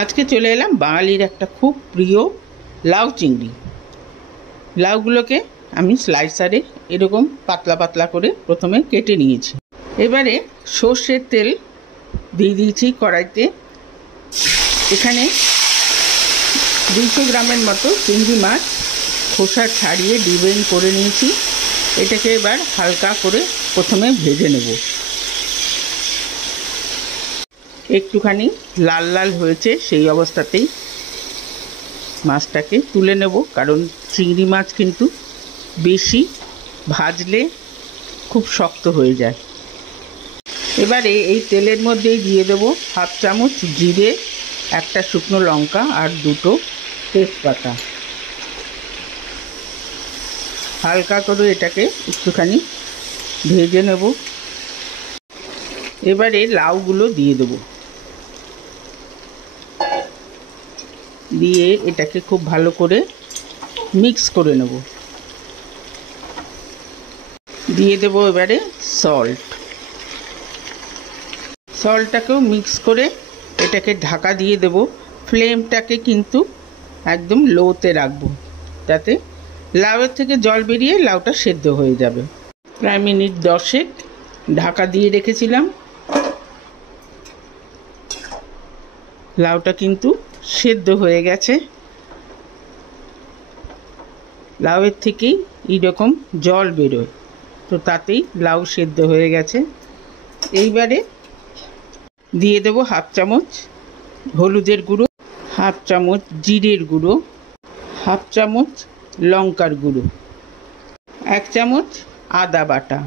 আজকে চলে এলাম বাঙালির একটা খুব প্রিয় লাউ চিংড়ি। লাউগুলোকে আমি স্লাইসারে এরকম পাতলা পাতলা করে প্রথমে কেটে নিয়েছি। এবারে সর্ষের তেল দিয়ে দিয়েছি কড়াইতে। এখানে 200 গ্রামের মতো চিংড়ি মাছ খোসা ছাড়িয়ে ডিবেন করে নিয়েছি। এটাকে এবার হালকা করে প্রথমে ভেজে নেব। একটুখানি লাল লাল হয়েছে, সেই অবস্থাতেই মাছটাকে তুলে নেব, কারণ চিংড়ি মাছ কিন্তু বেশি ভাজলে খুব শক্ত হয়ে যায়। এবারে এই তেলের মধ্যেই দিয়ে দেব 1/2 চামচ জিরে, 1টা শুকনো লঙ্কা আর 2টো তেজপাতা। হালকা করে এটাকে একটুখানি ভেজে নেব। এবারে লাউগুলো দিয়ে দেব, দিয়ে এটাকে খুব ভালো করে মিক্স করে নেব। দিয়ে দেব এবারে সল্টটাকেও মিক্স করে এটাকে ঢাকা দিয়ে দেব। ফ্লেমটাকে কিন্তু একদম লোতে রাখবো, যাতে লাউয়ের থেকে জল বেরিয়ে লাউটা সেদ্ধ হয়ে যাবে। প্রায় মিনিট 10 ঢাকা দিয়ে রেখেছিলাম। লাউটা কিন্তু সেদ্ধ হয়ে গেছে। লাউয়ের থেকেই এইরকম জল বেরোয়, তো তাতেই লাউ সেদ্ধ হয়ে গেছে। এইবারে দিয়ে দেব 1/2 চামচ হলুদের গুঁড়ো, 1/2 চামচ জিরের গুঁড়ো, 1/2 চামচ লঙ্কার গুঁড়ো, 1 চামচ আদা বাটা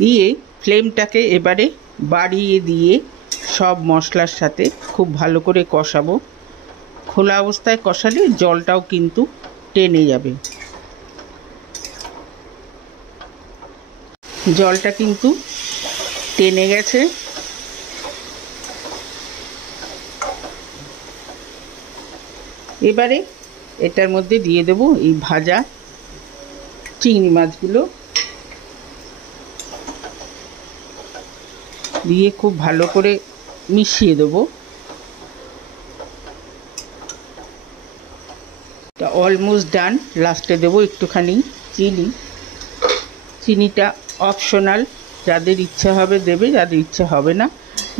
দিয়ে ফ্লেমটাকে এবারে বাড়িয়ে দিয়ে সব মশলার সাথে খুব ভালো করে কষাবো। খোলা অবস্থায় কষালে জলটাও কিন্তু টেনে যাবে। জলটা কিন্তু টেনে গেছে। এবারে এটার মধ্যে দিয়ে দেব এই ভাজা চিংড়ি মাছগুলো, দিয়ে খুব ভালো করে মিশিয়ে দেবো। তা অলমোস্ট ডান। লাস্টে দেবো একটুখানি চিনিটা অপশনাল, যাদের ইচ্ছা হবে দেবে, যাদের ইচ্ছা হবে না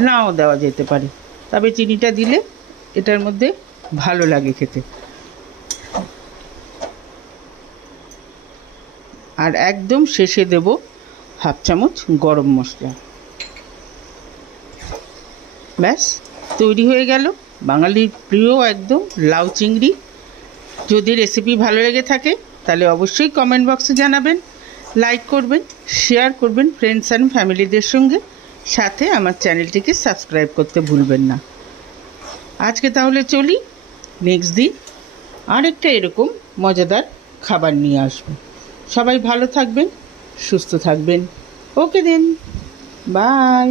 নাও দেওয়া যেতে পারে, তবে চিনিটা দিলে এটার মধ্যে ভালো লাগে খেতে। আর একদম শেষে দেব 1/2 চামচ গরম মশলা। ব্যাস তৈরি হয়ে গেল বাঙালির প্রিয় একদম লাউ চিংড়ি। যদি রেসিপি ভালো লেগে থাকে তাহলে অবশ্যই কমেন্ট বক্সে জানাবেন, লাইক করবেন, শেয়ার করবেন ফ্রেন্ডস অ্যান্ড ফ্যামিলিদের সঙ্গে, সাথে আমার চ্যানেলটিকে সাবস্ক্রাইব করতে ভুলবেন না। আজকে তাহলে চলি, নেক্সট দিন আরেকটা এরকম মজাদার খাবার নিয়ে আসবো। সবাই ভালো থাকবেন, সুস্থ থাকবেন। ওকে দেন, বাই।